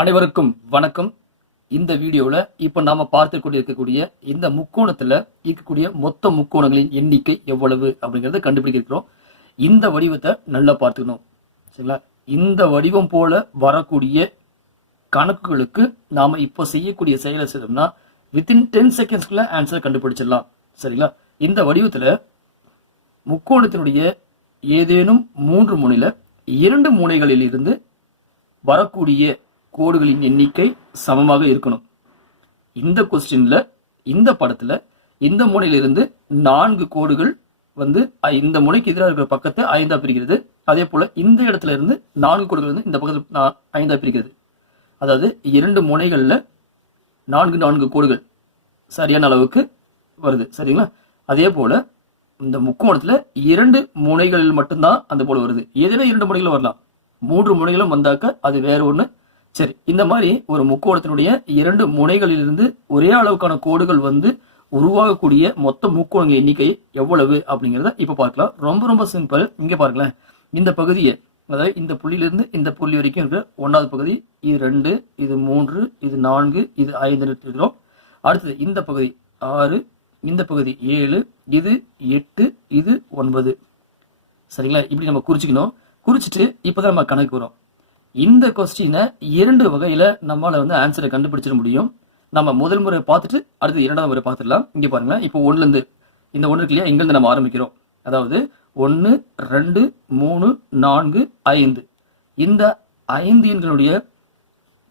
அனைவருக்கும் வணக்கம். இந்த வீடியோவில் இப்போ நாம் பார்த்து கொண்டிருக்கக்கூடிய இந்த முக்கோணத்தில் இருக்கக்கூடிய மொத்த முக்கோணங்களின் எண்ணிக்கை எவ்வளவு அப்படிங்கிறத கண்டுபிடிக்கிறோம். இந்த வடிவத்தை நல்லா பார்த்துக்கணும். சரிங்களா? இந்த வடிவம் போல வரக்கூடிய கணக்குகளுக்கு நாம் இப்போ செய்யக்கூடிய செயலை செய்தோம்னா வித்தின் டென் செகண்ட்ஸ்குள்ள ஆன்சர் கண்டுபிடிச்சிடலாம். சரிங்களா? இந்த வடிவத்தில் முக்கோணத்தினுடைய ஏதேனும் மூன்று முனையில் இரண்டு முனைகளில் இருந்து வரக்கூடிய கோடுகளின் எண்ணிக்கை சமமாக இருக்கணும். இந்த கொஸ்டின்ல இந்த படத்துல இந்த முனையிலிருந்து நான்கு கோடுகள் வந்து இந்த முனைக்கு எதிராக இருக்கிற பக்கத்தை ஐந்தா பிரிக்கிறது. அதே போல இந்த இடத்துல இருந்து நான்கு கோடுகள் வந்து இந்த பக்கத்தில் ஐந்தா பிரிக்கிறது. அதாவது இரண்டு முனைகள்ல நான்கு நான்கு கோடுகள் சரியான அளவுக்கு வருது. சரிங்களா? அதே போல இந்த முக்கோணத்துல இரண்டு முனைகளில் மட்டும்தான் அந்த போல வருது. ஏதேனும் இரண்டு முனைகளும் வரலாம்? மூன்று முனைகளும் வந்தாக்க அது வேற ஒன்று சரி இந்த மாதிரி ஒரு முக்கோணத்தினுடைய இரண்டு முனைகளிலிருந்து ஒரே அளவுக்கான கோடுகள் வந்து உருவாகக்கூடிய மொத்த முக்கோணங்கள் எண்ணிக்கை எவ்வளவு அப்படிங்கிறத இப்ப பார்க்கலாம். ரொம்ப ரொம்ப சிம்பிள் இங்க பாருங்களேன். இந்த பகுதியை அதாவது இந்த புள்ளியிலிருந்து இந்த புள்ளி வரைக்கும் இருக்கிற ஒன்றாவது பகுதி இது ரெண்டு இது மூன்று இது நான்கு இது ஐந்து இருக்கிறோம் அடுத்தது இந்த பகுதி ஆறு இந்த பகுதி ஏழு இது எட்டு இது ஒன்பது. சரிங்களா? இப்படி நம்ம குறிச்சுக்கணும். குறிச்சிட்டு இப்பதான் நம்ம கணக்கு வரும். இந்த கொஸ்டினை இரண்டு வகையில நம்மளால வந்து ஆன்சரை கண்டுபிடிச்சிட முடியும். நம்ம முதல் முறை பார்த்துட்டு அடுத்து இரண்டாவது முறை பார்த்துடலாம். இங்க பாருங்க இப்போ ஒன்றுலேருந்து இருந்து இந்த ஒன்று இருக்கு இல்லையா? இங்கிருந்து நம்ம ஆரம்பிக்கிறோம். அதாவது ஒன்று ரெண்டு மூணு நான்கு ஐந்து. இந்த ஐந்து எண்களுடைய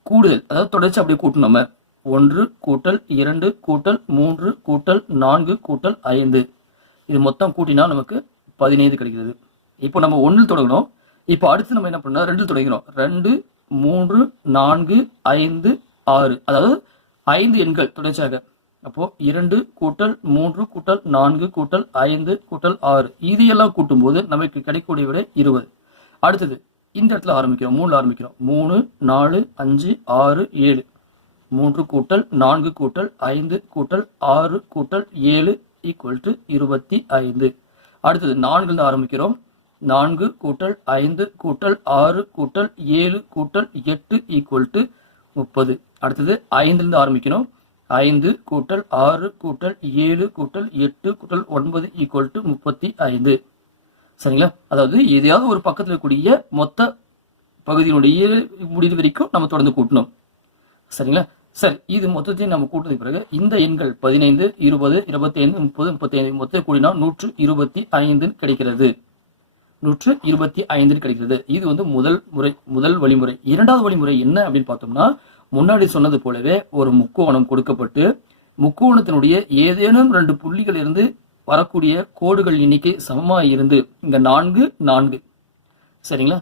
கூடுதல் அதாவது தொடர்ச்சி அப்படியே கூட்டணும் நம்ம. ஒன்று கூட்டல் இரண்டு கூட்டல் மூன்று கூட்டல் நான்கு கூட்டல் ஐந்து. இது மொத்தம் கூட்டினா நமக்கு பதினைந்து கிடைக்கிறது. இப்போ நம்ம ஒன்றில் தொடங்கணும். இப்போ அடுத்து நம்ம என்ன பண்ணோம் ரெண்டில் தொடங்கிறோம் ரெண்டு மூன்று நான்கு ஐந்து ஆறு. அதாவது ஐந்து எண்கள் தொடர்ச்சியாக. அப்போ இரண்டு கூட்டல் மூன்று கூட்டல் நான்கு கூட்டல் ஐந்து கூட்டல் ஆறு. இது எல்லாம் கூட்டும்போது நமக்கு கிடைக்கக்கூடிய விட இருபது. அடுத்தது இந்த இடத்துல ஆரம்பிக்கிறோம். மூணுல ஆரம்பிக்கிறோம். மூணு நாலு அஞ்சு ஆறு ஏழு. மூன்று கூட்டல் நான்கு கூட்டல் ஐந்து கூட்டல் ஆறு கூட்டல் ஏழு ஈக்குவல் டு இருபத்தி ஐந்து. அடுத்தது நான்குல ஆரம்பிக்கிறோம். நான்கு கூட்டல் ஐந்து கூட்டல் ஆறு கூட்டல் ஏழு கூட்டல் எட்டு ஈக்குவல் டு முப்பது. அடுத்தது ஐந்துலேருந்து ஆரம்பிக்கணும். ஐந்து கூட்டல் ஆறு கூட்டல் ஏழு கூட்டல் எட்டு கூட்டல் ஒன்பது ஈக்குவல் டு முப்பத்தி ஐந்து. சரிங்களா? அதாவது எதையாவது ஒரு பக்கத்தில் இருக்கக்கூடிய மொத்த பகுதியினுடைய முடிவு வரைக்கும் நம்ம தொடர்ந்து கூட்டணும். சரிங்களா? சரி இது மொத்தத்தையும் நம்ம கூட்டினதுக்கு பிறகு இந்த எண்கள் பதினைந்து இருபது இருபத்தி ஐந்து முப்பது முப்பத்தி ஐந்து மொத்தம் கூடினா நூற்று இருபத்தி ஐந்து கிடைக்கிறது. நூற்று இருபத்தி ஐந்தில் கிடைக்கிறது. இது வந்து முதல் முறை முதல் வழிமுறை. இரண்டாவது வழிமுறை என்ன அப்படின்னு பார்த்தோம்னா முன்னாடி சொன்னது போலவே ஒரு முக்கோணம் கொடுக்கப்பட்டு முக்கோணத்தினுடைய ஏதேனும் ரெண்டு புள்ளிகள் இருந்து வரக்கூடிய கோடுகள் எண்ணிக்கை சமமாக இருந்து இங்க நான்கு நான்கு. சரிங்களா?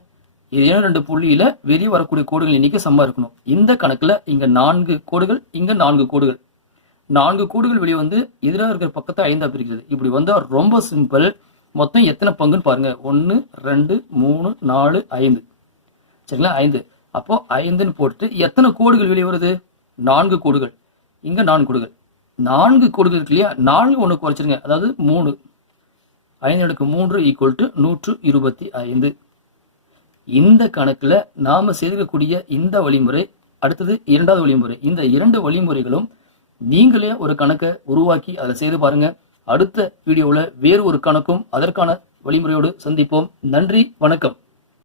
ஏதேனும் ரெண்டு புள்ளியில வெளியே வரக்கூடிய கோடுகள் எண்ணிக்கை சமமா இருக்கணும். இந்த கணக்குல இங்க நான்கு கோடுகள் இங்க நான்கு கோடுகள். நான்கு கோடுகள் வெளியே வந்து எதிராக இருக்கிற பக்கத்தை ஐந்தா பிரிக்கிறது. இப்படி வந்தா ரொம்ப சிம்பிள் மொத்தம் எத்தனை பங்குன்னு பாருங்க. ஒன்னு ரெண்டு மூணு நாலு ஐந்து. சரிங்களா? ஐந்து. அப்போ ஐந்துன்னு போட்டுட்டு எத்தனை கோடுகள் வெளியே வருது? நான்கு கோடுகள். இங்க நான்கு கோடுகள். நான்கு கோடுகள் இருக்கு இல்லையா? நான்கு ஒன்று குறைச்சிருங்க. அதாவது மூணு. ஐந்து அடுக்கு மூன்று ஈக்குவல் டு நூற்று இருபத்தி ஐந்து. இந்த கணக்கில் நாம செய்திருக்கக்கூடிய இந்த வழிமுறை அடுத்தது இரண்டாவது வழிமுறை. இந்த இரண்டு வழிமுறைகளும் நீங்களே ஒரு கணக்கை உருவாக்கி அதை செய்து பாருங்க. அடுத்த வீடியோவில் வேறு ஒரு கணக்கும் அதற்கான வழிமுறையோடு சந்திப்போம். நன்றி வணக்கம்.